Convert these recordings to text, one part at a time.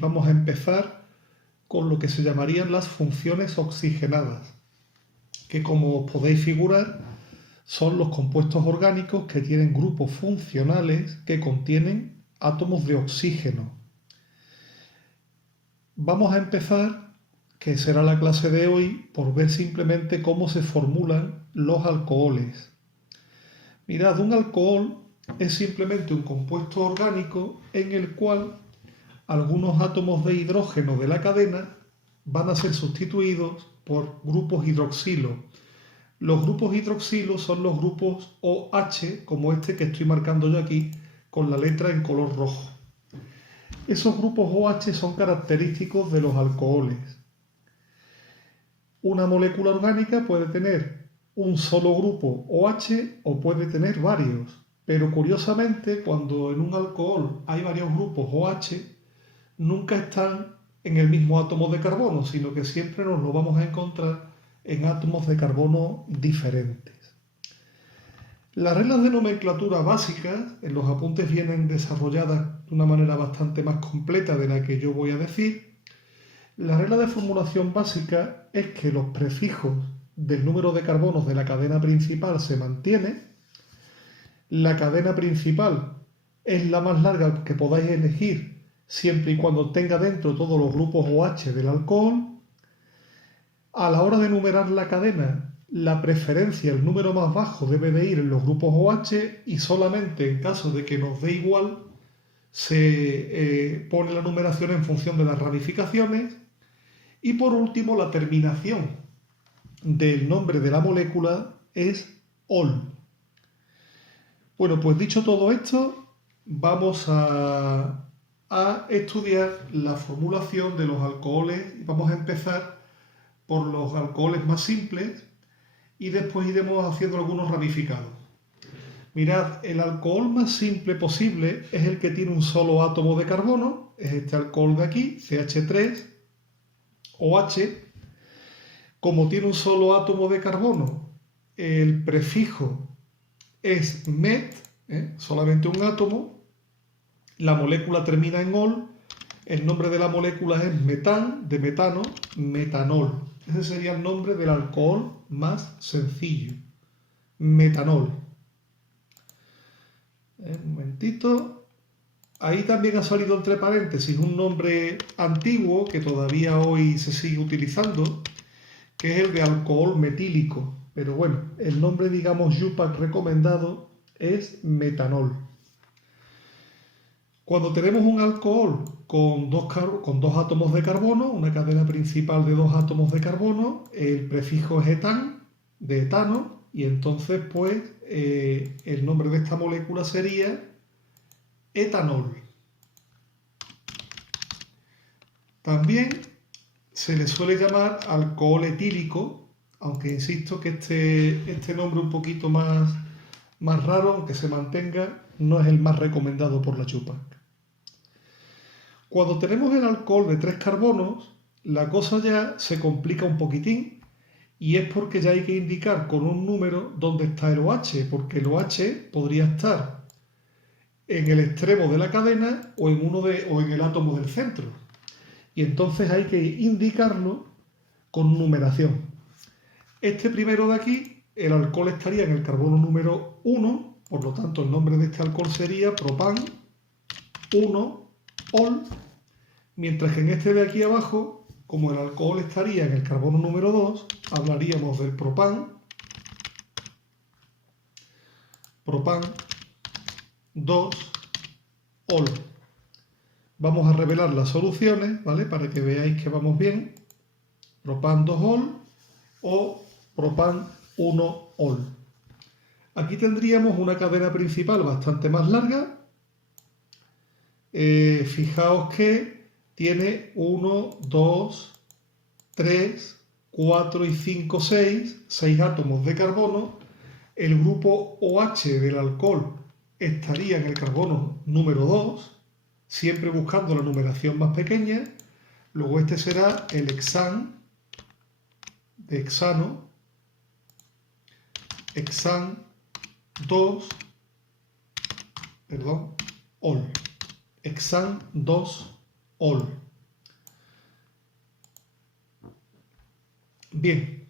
Vamos a empezar con lo que se llamarían las funciones oxigenadas, que como os podéis figurar son los compuestos orgánicos que tienen grupos funcionales que contienen átomos de oxígeno. Vamos a empezar, que será la clase de hoy, por ver simplemente cómo se formulan los alcoholes. Mirad, un alcohol es simplemente un compuesto orgánico en el cual algunos átomos de hidrógeno de la cadena van a ser sustituidos por grupos hidroxilo. Los grupos hidroxilo son los grupos OH, como este que estoy marcando yo aquí, con la letra en color rojo. Esos grupos OH son característicos de los alcoholes. Una molécula orgánica puede tener un solo grupo OH o puede tener varios, pero curiosamente cuando en un alcohol hay varios grupos OH, nunca están en el mismo átomo de carbono, sino que siempre nos lo vamos a encontrar en átomos de carbono diferentes. Las reglas de nomenclatura básicas en los apuntes vienen desarrolladas de una manera bastante más completa de la que yo voy a decir. La regla de formulación básica es que los prefijos del número de carbonos de la cadena principal se mantiene. La cadena principal es la más larga que podáis elegir siempre y cuando tenga dentro todos los grupos OH del alcohol. A la hora de numerar la cadena, la preferencia, el número más bajo debe de ir en los grupos OH y solamente en caso de que nos dé igual se pone la numeración en función de las ramificaciones. Y por último, la terminación del nombre de la molécula es ol. Bueno, pues dicho todo esto, vamos a estudiar la formulación de los alcoholes y vamos a empezar por los alcoholes más simples y después iremos haciendo algunos ramificados. Mirad, el alcohol más simple posible es el que tiene un solo átomo de carbono, es este alcohol de aquí, CH3, OH. Como tiene un solo átomo de carbono, el prefijo es met, solamente un átomo, la molécula termina en ol, el nombre de la molécula es metán, de metano, metanol. Ese sería el nombre del alcohol más sencillo, metanol. Un momentito. Ahí también ha salido entre paréntesis un nombre antiguo que todavía hoy se sigue utilizando, que es el de alcohol metílico. Pero bueno, el nombre, digamos, IUPAC recomendado es metanol. Cuando tenemos un alcohol con dos átomos de carbono, una cadena principal de dos átomos de carbono, el prefijo es etán, de etano, y entonces pues el nombre de esta molécula sería etanol. También se le suele llamar alcohol etílico, aunque insisto que este nombre un poquito más raro, aunque se mantenga, no es el más recomendado por la IUPAC. Cuando tenemos el alcohol de 3 carbonos, la cosa ya se complica un poquitín y es porque ya hay que indicar con un número dónde está el OH, porque el OH podría estar en el extremo de la cadena o en el átomo del centro. Y entonces hay que indicarlo con numeración. Este primero de aquí, el alcohol estaría en el carbono número 1, por lo tanto el nombre de este alcohol sería propan 1-ol, mientras que en este de aquí abajo, como el alcohol estaría en el carbono número 2, hablaríamos del propan 2-ol. Vamos a revelar las soluciones, ¿vale? Para que veáis que vamos bien. Propan 2-ol o propan 1-ol. Aquí tendríamos una cadena principal bastante más larga. Fijaos que tiene 1, 2, 3, 4 y 5, 6 átomos de carbono. El grupo OH del alcohol estaría en el carbono número 2, siempre buscando la numeración más pequeña. Luego este será el hexán, de hexano, hexán 2, ol. Hexán 2-ol. Bien,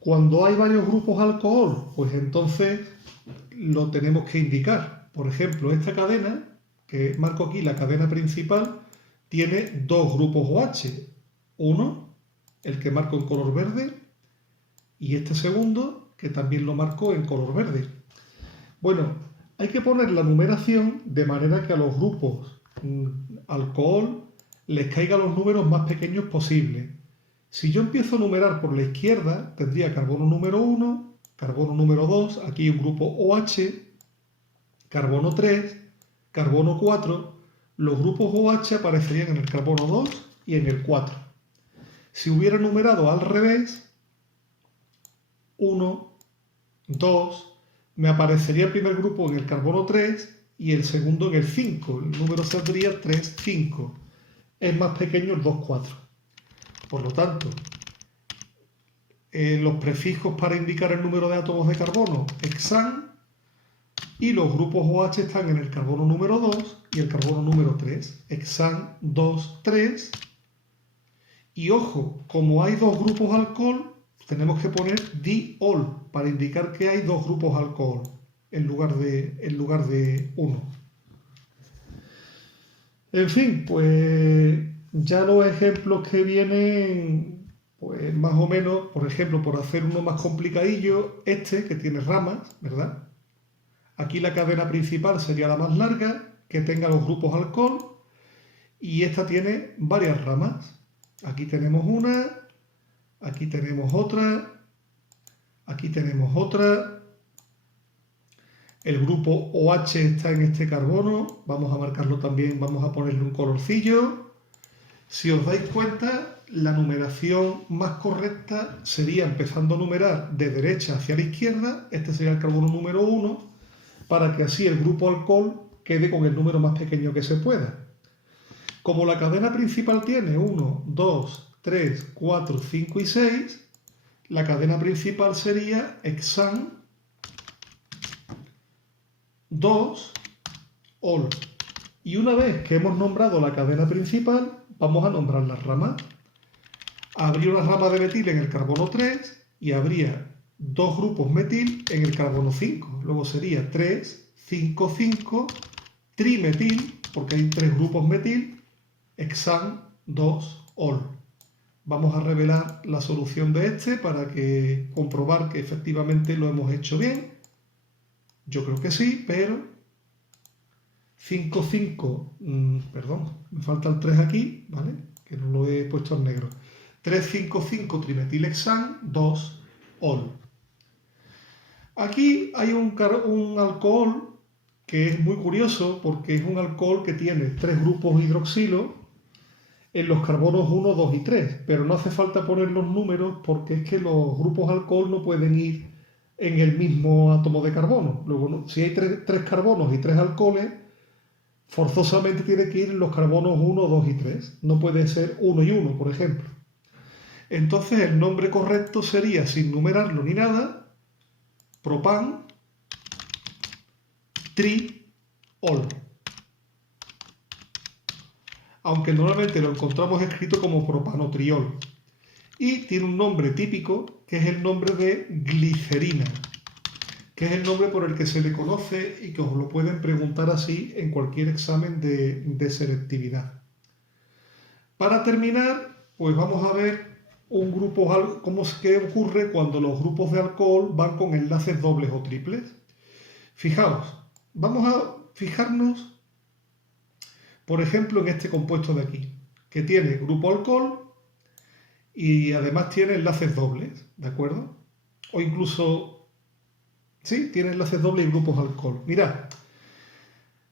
cuando hay varios grupos alcohol, pues entonces lo tenemos que indicar. Por ejemplo, esta cadena, que marco aquí la cadena principal, tiene dos grupos OH. Uno, el que marco en color verde, y este segundo, que también lo marco en color verde. Bueno, hay que poner la numeración de manera que a los grupos alcohol les caigan los números más pequeños posibles. Si yo empiezo a numerar por la izquierda, tendría carbono número 1, carbono número 2, aquí hay un grupo OH, carbono 3, carbono 4. Los grupos OH aparecerían en el carbono 2 y en el 4. Si hubiera numerado al revés, 1, 2, me aparecería el primer grupo en el carbono 3 y el segundo en el 5. El número saldría 3, 5. Es más pequeño el 2, 4. Por lo tanto, los prefijos para indicar el número de átomos de carbono, hexan, y los grupos OH están en el carbono número 2 y el carbono número 3. Hexan 2, 3. Y ojo, como hay dos grupos alcohol, tenemos que poner diol para indicar que hay dos grupos alcohol en lugar de uno. En fin, pues ya los ejemplos que vienen, pues más o menos, por ejemplo, por hacer uno más complicadillo, este que tiene ramas, ¿verdad? Aquí la cadena principal sería la más larga, que tenga los grupos alcohol, y esta tiene varias ramas. Aquí tenemos una, aquí tenemos otra, aquí tenemos otra. El grupo OH está en este carbono, vamos a marcarlo también, vamos a ponerle un colorcillo. Si os dais cuenta, la numeración más correcta sería empezando a numerar de derecha hacia la izquierda, este sería el carbono número 1, para que así el grupo alcohol quede con el número más pequeño que se pueda. Como la cadena principal tiene 1, 2, 3, 4, 5 y 6, la cadena principal sería hexan 2, ol. Y una vez que hemos nombrado la cadena principal, vamos a nombrar las ramas. Habría una rama de metil en el carbono 3 y habría dos grupos metil en el carbono 5. Luego sería 3, 5, 5, trimetil, porque hay tres grupos metil, hexan 2, ol. Vamos a revelar la solución de este para comprobar que efectivamente lo hemos hecho bien. Yo creo que sí, pero 5, 5, perdón, me falta el 3 aquí, ¿vale? Que no lo he puesto en negro. 3, 5, 5, trimetilhexan, 2, ol. Aquí hay un alcohol que es muy curioso porque es un alcohol que tiene tres grupos hidroxilo en los carbonos 1, 2 y 3, pero no hace falta poner los números porque es que los grupos alcohol no pueden ir en el mismo átomo de carbono. Luego, si hay tres carbonos y tres alcoholes, forzosamente tiene que ir en los carbonos 1, 2 y 3. No puede ser 1 y 1, por ejemplo. Entonces el nombre correcto sería, sin numerarlo ni nada, propan triol. Aunque normalmente lo encontramos escrito como propanotriol. Y tiene un nombre típico, que es el nombre de glicerina, que es el nombre por el que se le conoce y que os lo pueden preguntar así en cualquier examen de selectividad. Para terminar, pues vamos a ver qué ocurre cuando los grupos de alcohol van con enlaces dobles o triples. Fijaos, vamos a fijarnos, por ejemplo, en este compuesto de aquí, que tiene grupo alcohol y además tiene enlaces dobles, ¿de acuerdo? O incluso, sí, tiene enlaces dobles y grupos alcohol. Mirad,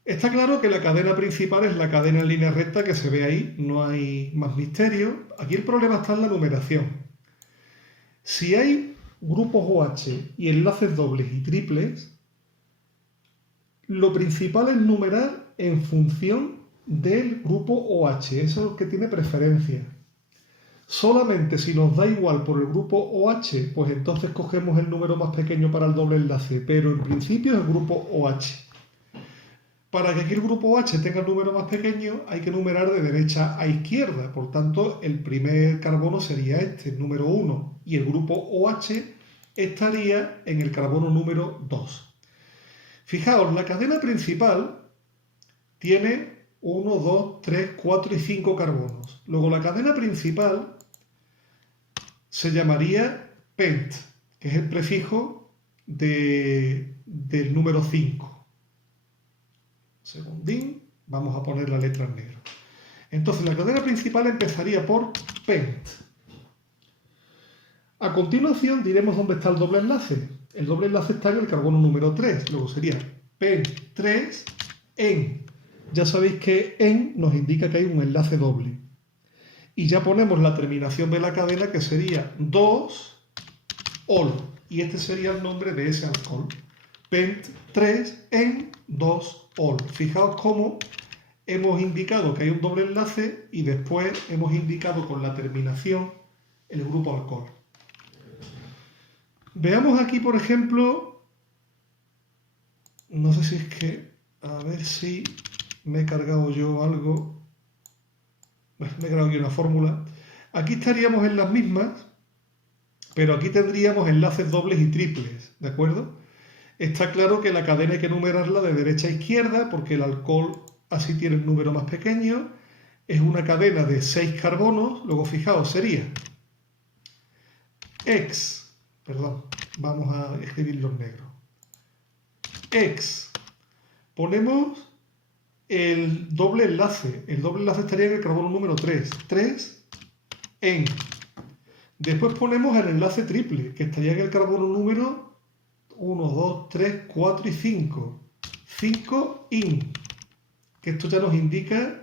está claro que la cadena principal es la cadena en línea recta que se ve ahí, no hay más misterio. Aquí el problema está en la numeración. Si hay grupos OH y enlaces dobles y triples, lo principal es numerar en función del grupo OH, eso es lo que tiene preferencia. Solamente si nos da igual por el grupo OH, pues entonces cogemos el número más pequeño para el doble enlace, pero en principio es el grupo OH. Para que aquí el grupo OH tenga el número más pequeño, hay que numerar de derecha a izquierda. Por tanto, el primer carbono sería este, el número 1, y el grupo OH estaría en el carbono número 2. Fijaos, la cadena principal tiene 1, 2, 3, 4 y 5 carbonos. Luego la cadena principal se llamaría pent, que es el prefijo del número 5. Segundín, vamos a poner la letra en negro. Entonces la cadena principal empezaría por pent. A continuación diremos dónde está el doble enlace. El doble enlace está en el carbono número 3. Luego sería pent 3 en. Ya sabéis que en nos indica que hay un enlace doble. Y ya ponemos la terminación de la cadena, que sería 2-ol. Y este sería el nombre de ese alcohol. Pent 3 en 2-ol. Fijaos cómo hemos indicado que hay un doble enlace y después hemos indicado con la terminación el grupo alcohol. Veamos aquí, por ejemplo, no sé si es que, a ver si me he cargado yo algo. Bueno, me he cargado aquí una fórmula. Aquí estaríamos en las mismas, pero aquí tendríamos enlaces dobles y triples, ¿de acuerdo? Está claro que la cadena hay que numerarla de derecha a izquierda porque el alcohol así tiene el número más pequeño. Es una cadena de 6 carbonos. Luego fijaos, sería vamos a escribirlo en negro. Ponemos el doble enlace. El doble enlace estaría en el carbono número 3. 3 en. Después ponemos el enlace triple, que estaría en el carbono número 1, 2, 3, 4 y 5. 5 in. Que esto ya nos indica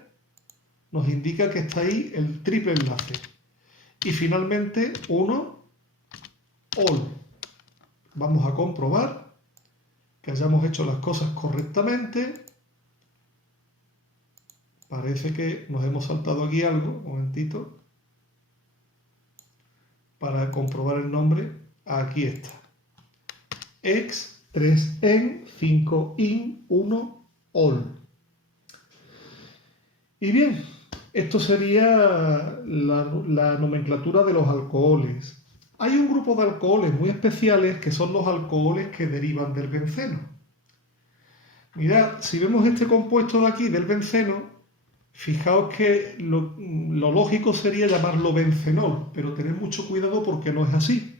que está ahí el triple enlace. Y finalmente 1 ol. Vamos a comprobar que hayamos hecho las cosas correctamente. Parece que nos hemos saltado aquí algo. Un momentito. Para comprobar el nombre, aquí está. 3 en, 5 in, 1 ol. Y bien, esto sería la nomenclatura de los alcoholes. Hay un grupo de alcoholes muy especiales que son los alcoholes que derivan del benceno. Mirad, si vemos este compuesto de aquí, del benceno, fijaos que lo lógico sería llamarlo bencenol, pero tened mucho cuidado porque no es así.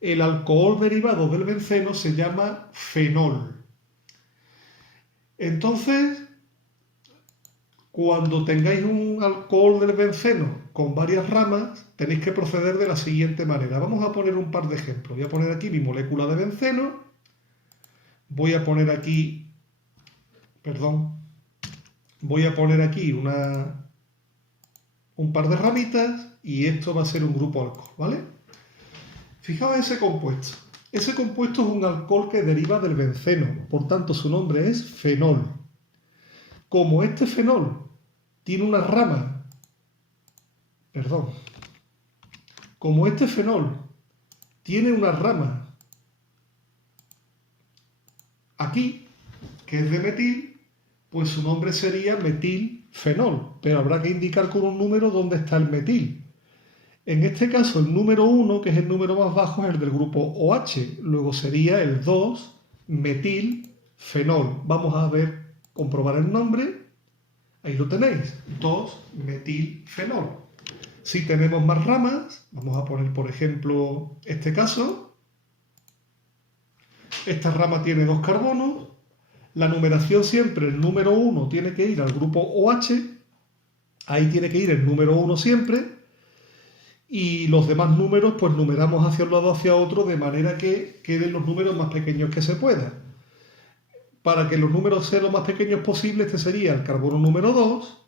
El alcohol derivado del benceno se llama fenol. Entonces, cuando tengáis un alcohol del benceno con varias ramas, tenéis que proceder de la siguiente manera. Vamos a poner un par de ejemplos. Voy a poner aquí mi molécula de benceno. Voy a poner aquí, voy a poner aquí un par de ramitas y esto va a ser un grupo alcohol, ¿vale? Fijaos ese compuesto. Ese compuesto es un alcohol que deriva del benceno, por tanto su nombre es fenol. Como este fenol tiene una rama, como este fenol tiene una rama aquí, que es de metil, pues su nombre sería metilfenol, pero habrá que indicar con un número dónde está el metil. En este caso, el número 1, que es el número más bajo, es el del grupo OH. Luego sería el 2-metilfenol. Vamos a comprobar el nombre. Ahí lo tenéis, 2-metilfenol. Si tenemos más ramas, vamos a poner, por ejemplo, este caso. Esta rama tiene 2 carbonos. La numeración siempre, el número 1 tiene que ir al grupo OH. Ahí tiene que ir el número 1 siempre. Y los demás números, pues numeramos hacia un lado hacia otro de manera que queden los números más pequeños que se pueda. Para que los números sean lo más pequeños posible, este sería el carbono número 2,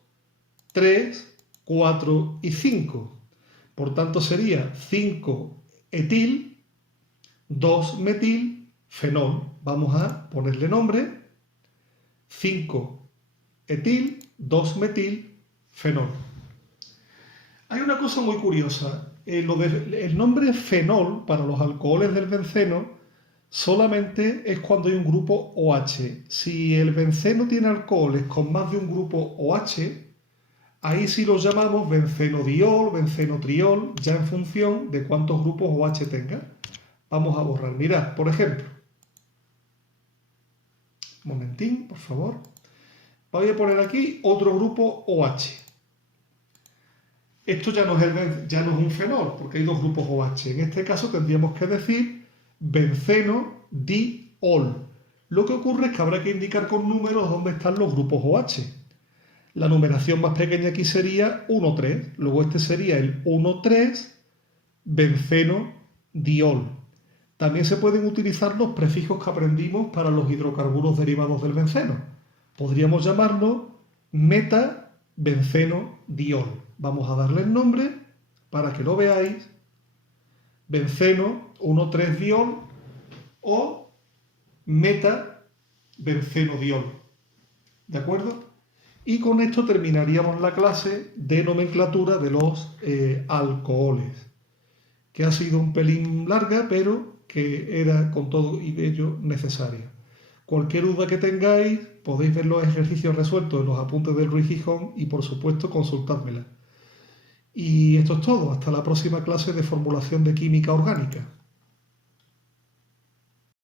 3, 4 y 5. Por tanto sería 5-etil, 2-metilfenol. Vamos a ponerle nombre 5-etil, 2-metilfenol. Hay una cosa muy curiosa. El nombre fenol para los alcoholes del benceno solamente es cuando hay un grupo OH. Si el benceno tiene alcoholes con más de un grupo OH, ahí sí lo llamamos bencenodiol, bencenotriol, ya en función de cuántos grupos OH tenga. Vamos a borrar. Mirad, por ejemplo, un momentín, por favor. Voy a poner aquí otro grupo OH. Esto ya no es un fenol, porque hay dos grupos OH. En este caso tendríamos que decir bencenodiol. Lo que ocurre es que habrá que indicar con números dónde están los grupos OH. La numeración más pequeña aquí sería 1,3. Luego este sería el 1,3 bencenodiol. También se pueden utilizar los prefijos que aprendimos para los hidrocarburos derivados del benceno. Podríamos llamarlo metabencenodiol. Vamos a darle el nombre para que lo veáis. Benceno 1,3-diol o metabencenodiol. ¿De acuerdo? Y con esto terminaríamos la clase de nomenclatura de los alcoholes, que ha sido un pelín larga, pero que era con todo y ello necesaria. Cualquier duda que tengáis, podéis ver los ejercicios resueltos en los apuntes del Ruiz Gijón y por supuesto consultádmela. Y esto es todo, hasta la próxima clase de formulación de química orgánica.